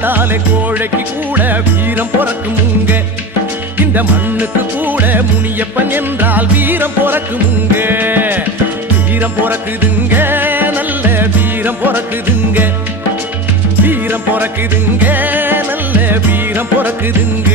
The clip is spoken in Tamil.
பார்த்தாலே கோழைக்கு கூட வீரம் பிறக்குமுங்க. இந்த மண்ணுக்கு கூட முனியப்பன் என்றால் வீரம் பிறக்குமுங்க. வீரம் பிறக்குதுங்க, நல்ல வீரம் பிறக்குதுங்க. வீரம் பிறக்குதுங்க, நல்ல வீரம் பிறக்குதுங்க.